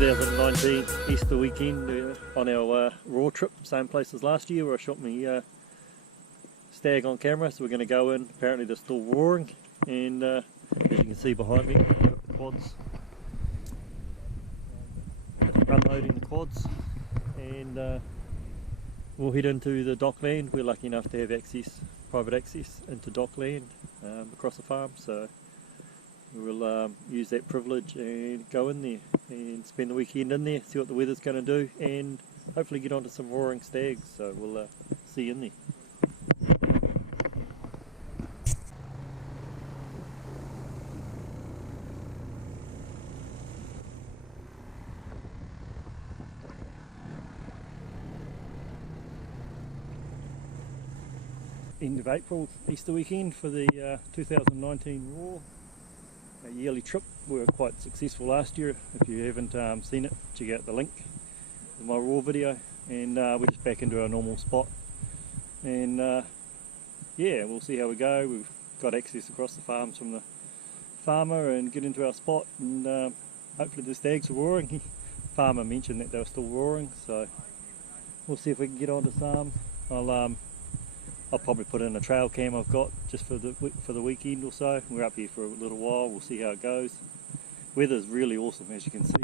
2019 Easter weekend on our raw trip, same place as last year where I shot my stag on camera. So we're going to go in. Apparently they're still roaring, and as you can see behind me, we've got the quads, unloading the quads, and we'll head into the dockland. We're lucky enough to have access, private access into dockland across the farm, so we'll use that privilege and go in there and spend the weekend in there, see what the weather's going to do, and hopefully get onto some roaring stags. So we'll see you in there. End of April, Easter weekend for the 2019 Raw. A yearly trip. We were quite successful last year. If you haven't seen it, check out the link in my Raw video. And we're just back into our normal spot. And yeah, we'll see how we go. We've got access across the farms from the farmer and get into our spot, and hopefully the stags are roaring. The farmer mentioned that they were still roaring, so we'll see if we can get onto some. I'll probably put in a trail cam I've got just for the weekend or so. We're up here for a little while, we'll see how it goes. Weather's really awesome, as you can see.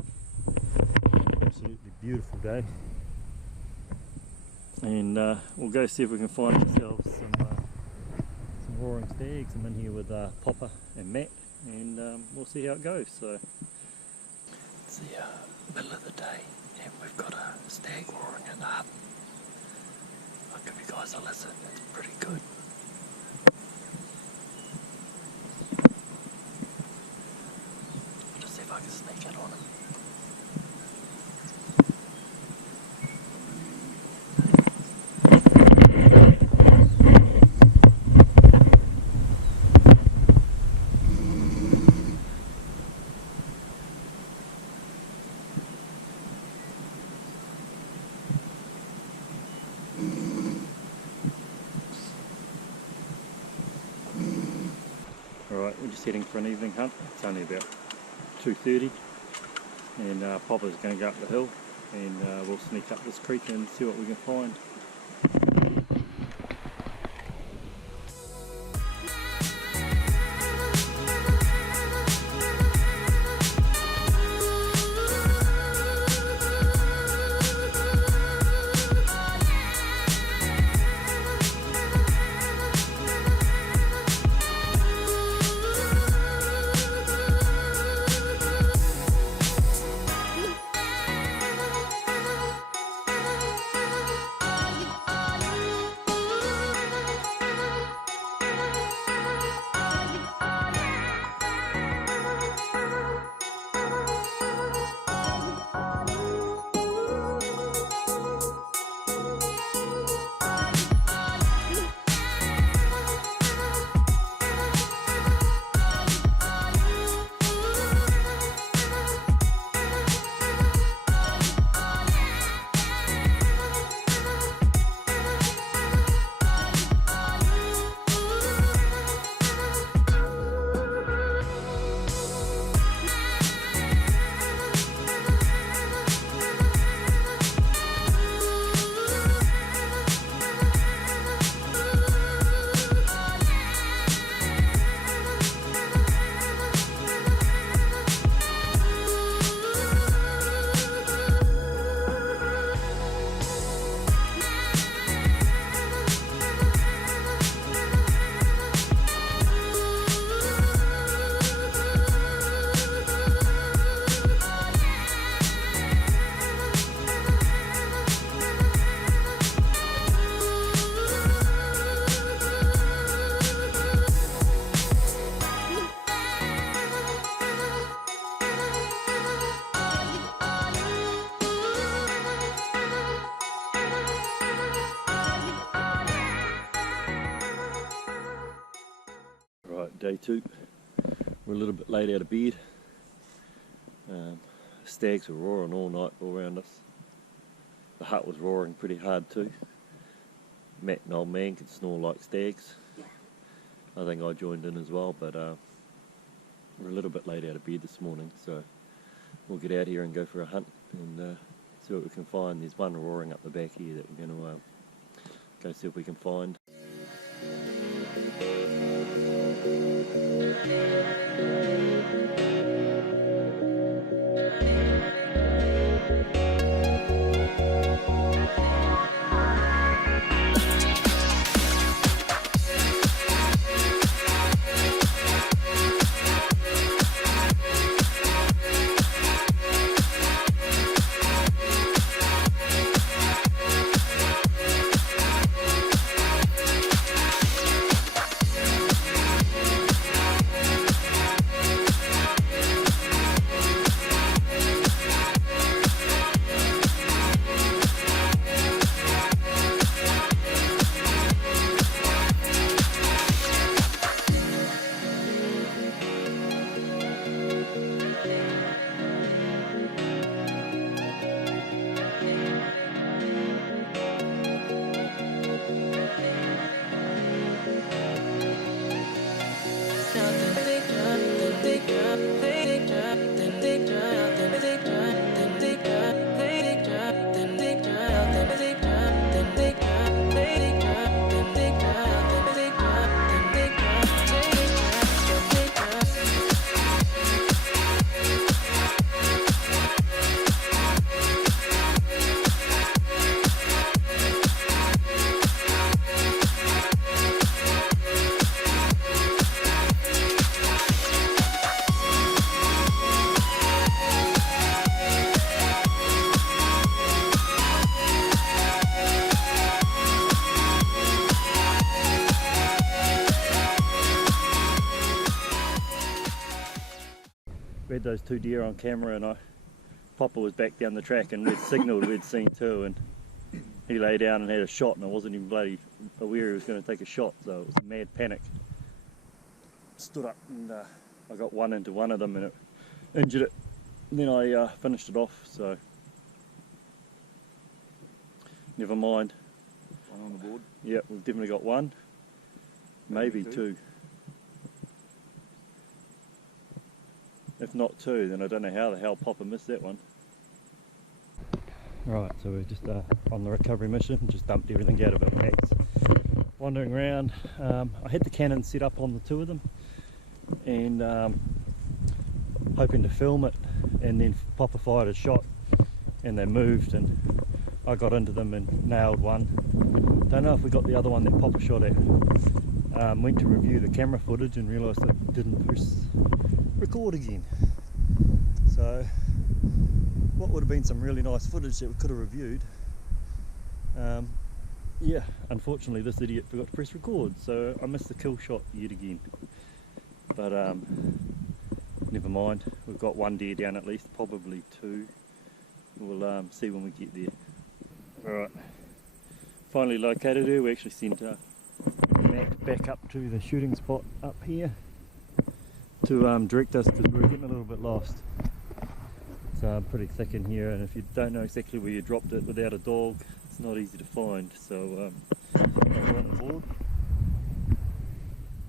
Absolutely beautiful day. And we'll go see if we can find ourselves some roaring stags. I'm in here with Poppa and Matt, and we'll see how it goes. So it's the middle of the day, and we've got a stag roaring in the hut. I'll give you guys a listen, it's pretty good. I'll just see if I can sneak in on him. Alright, we're just heading for an evening hunt. It's only about 2:30, and Poppa's going to go up the hill, and we'll sneak up this creek and see what we can find. Day two. We're a little bit late out of bed. Stags were roaring all night all around us. The hut was roaring pretty hard too. Matt and old man can snore like stags. I think I joined in as well, but we're a little bit late out of bed this morning, so we'll get out here and go for a hunt and see what we can find. There's one roaring up the back here that we're going to go see if we can find. We had those two deer on camera, and Poppa was back down the track and we'd signalled we'd seen two, and he lay down and had a shot, and I wasn't even bloody aware he was going to take a shot, so it was a mad panic. Stood up and I got one into one of them and it injured it, and then I finished it off, so never mind. One on the board? Yeah, we've definitely got one, maybe two. If not two, then I don't know how the hell Poppa missed that one. Right, so we're just on the recovery mission, just dumped everything out of our packs. Wandering around, I had the Canon set up on the two of them and hoping to film it, and then Poppa fired a shot and they moved and I got into them and nailed one. Don't know if we got the other one that Poppa shot at. Went to review the camera footage and realised I didn't press record again. So what would have been some really nice footage that we could have reviewed, yeah, unfortunately this idiot forgot to press record, so I missed the kill shot yet again. But never mind, we've got one deer down at least, probably two. We'll see when we get there. Alright, finally located her. We actually sent Matt back up to the shooting spot up here to direct us, because we were getting a little bit lost. It's pretty thick in here, and if you don't know exactly where you dropped it without a dog, it's not easy to find. So we're on the board.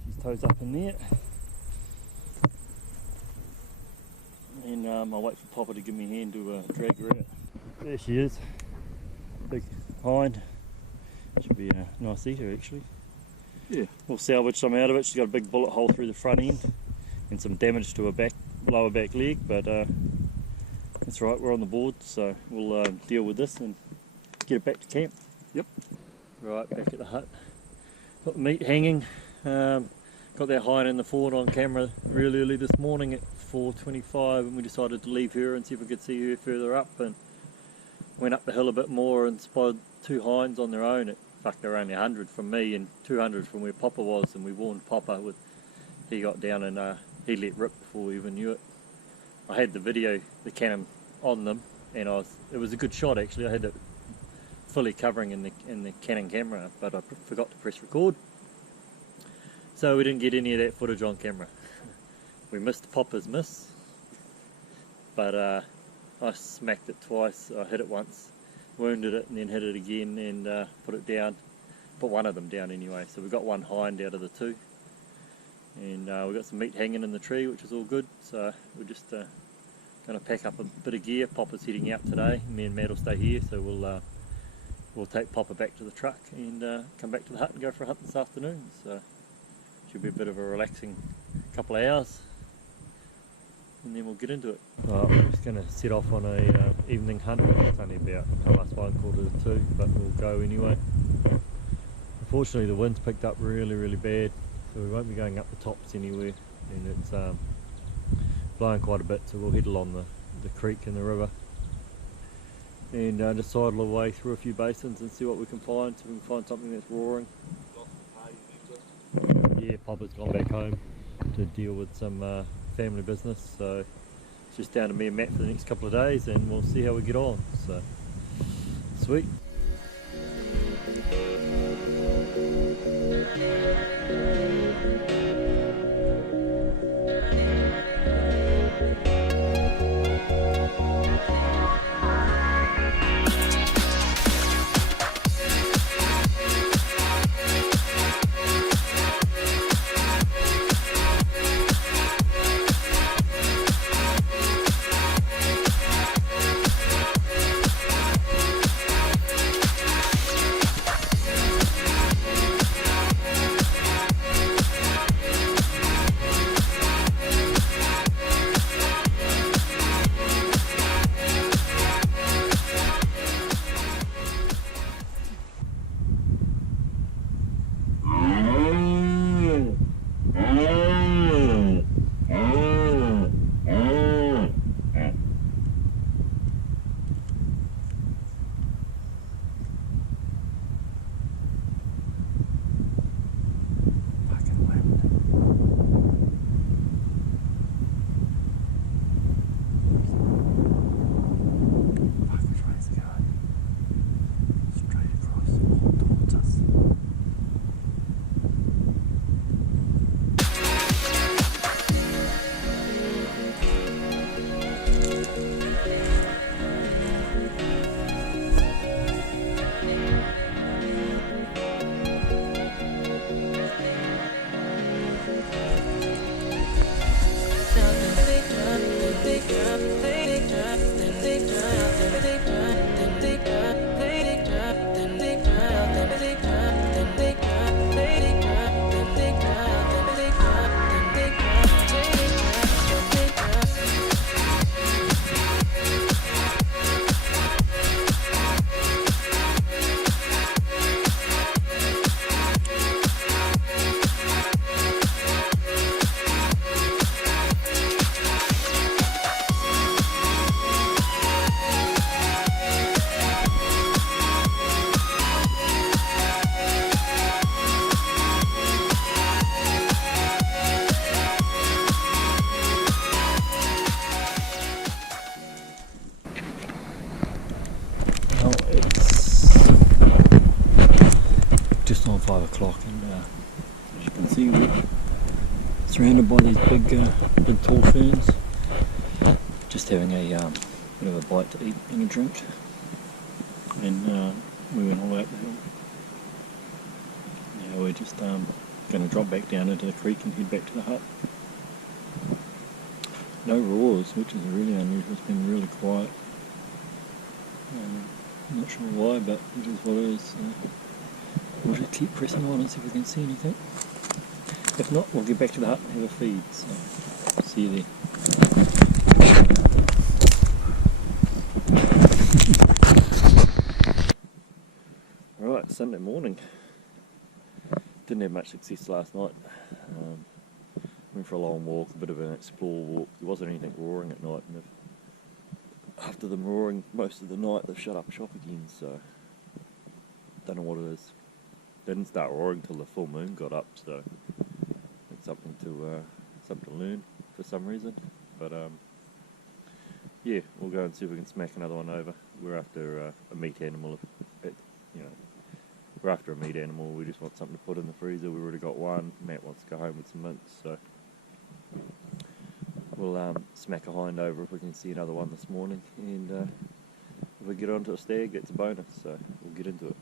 She's toes up in there, and I'll wait for Poppa to give me a hand to drag her out. There she is, big hind. Should be a nice eater actually. Yeah, we'll salvage some out of it. She's got a big bullet hole through the front end and some damage to her lower back leg, but that's right, we're on the board, so we'll deal with this and get it back to camp. Yep. Right, back at the hut. Got the meat hanging. Got that hind in the ford on camera real early this morning at 4:25, and we decided to leave her and see if we could see her further up, and went up the hill a bit more and spotted two hinds on their own. They're only 100 from me and 200 from where Poppa was, and we warned Poppa. He got down and he let rip before we even knew it. I had the video, the Canon, on them, and it was a good shot actually. I had it fully covering in the Canon camera, but I forgot to press record, so we didn't get any of that footage on camera. We missed Poppa's miss, but I smacked it twice. I hit it once, wounded it, and then hit it again and put it down. Put one of them down anyway, so we got one hind out of the two, and we got some meat hanging in the tree, which is all good. So we're just going to pack up a bit of gear. Poppa's heading out today. Me and Matt will stay here, so we'll take Poppa back to the truck and come back to the hut and go for a hunt this afternoon. So should be a bit of a relaxing couple of hours, and then we'll get into it. We're just going to set off on a evening hunt. It's only about 1:15, but we'll go anyway. Unfortunately, the wind's picked up really bad, so we won't be going up the tops anywhere, and it's blowing quite a bit, so we'll head along the creek and the river and just sidle away through a few basins and see what we can find, so we can find something that's roaring. Yeah, Poppa's gone back home to deal with some family business, so it's just down to me and Matt for the next couple of days, and we'll see how we get on. So sweet. Just on 5 o'clock, and as you can see, we're surrounded by these big tall ferns. Just having a bit of a bite to eat and a drink, and we went all out the hill. Now we're just going to drop back down into the creek and head back to the hut. No roars, which is really unusual. It's been really quiet. I'm not sure why, but it is what it is. We'll just keep pressing on and see if we can see anything. If not, we'll get back to the hut and have a feed. So, see you there. Right, Sunday morning. Didn't have much success last night. Went for a long walk, a bit of an explore walk. There wasn't anything roaring at night, and after them roaring most of the night, they've shut up shop again. So, don't know what it is. They didn't start roaring till the full moon got up, so it's something to learn for some reason. But yeah, we'll go and see if we can smack another one over. We're after a meat animal. We're after a meat animal. We just want something to put in the freezer. We've already got one. Matt wants to go home with some mince, so we'll smack a hind over if we can see another one this morning. And if we get onto a stag, it's a bonus. So we'll get into it.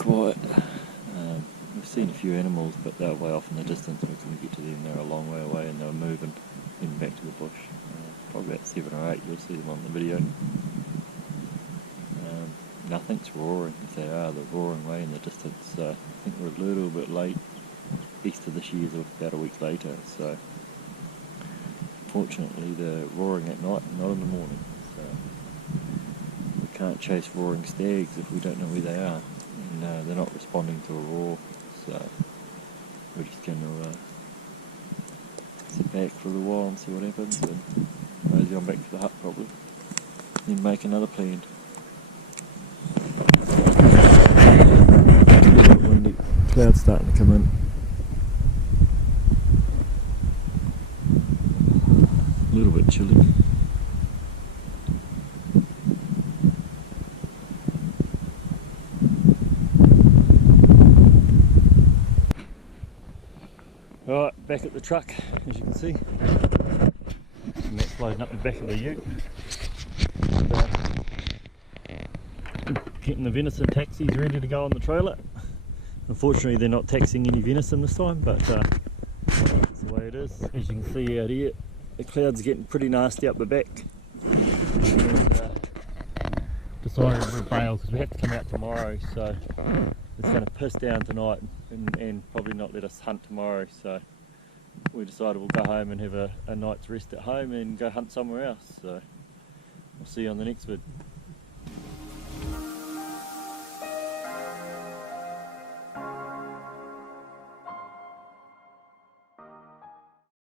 quiet. We've seen a few animals, but they're way off in the distance. We couldn't get to them. They're a long way away, and they were moving back to the bush. Probably about 7 or 8. You'll see them on the video. Nothing's roaring. If they are, they're roaring way in the distance. I think we're a little bit late. Easter this year is about a week later, so fortunately they're roaring at night, not in the morning. So we can't chase roaring stags if we don't know where they are, and they're not responding to a roar. So we're just going to sit back for a little while and see what happens, and mosey on back to the hut probably, then make another plan. A little bit windy, clouds starting to come in. A little bit chilly. Alright, back at the truck, as you can see. And that's loading up the back of the ute. Getting the venison taxis ready to go on the trailer. Unfortunately they're not taxing any venison this time, but that's the way it is. As you can see out here, the clouds are getting pretty nasty up the back. And decided we're bail because we have to come out tomorrow, so it's going to piss down tonight and probably not let us hunt tomorrow. So we decided we'll go home and have a night's rest at home and go hunt somewhere else. So we'll see you on the next vid.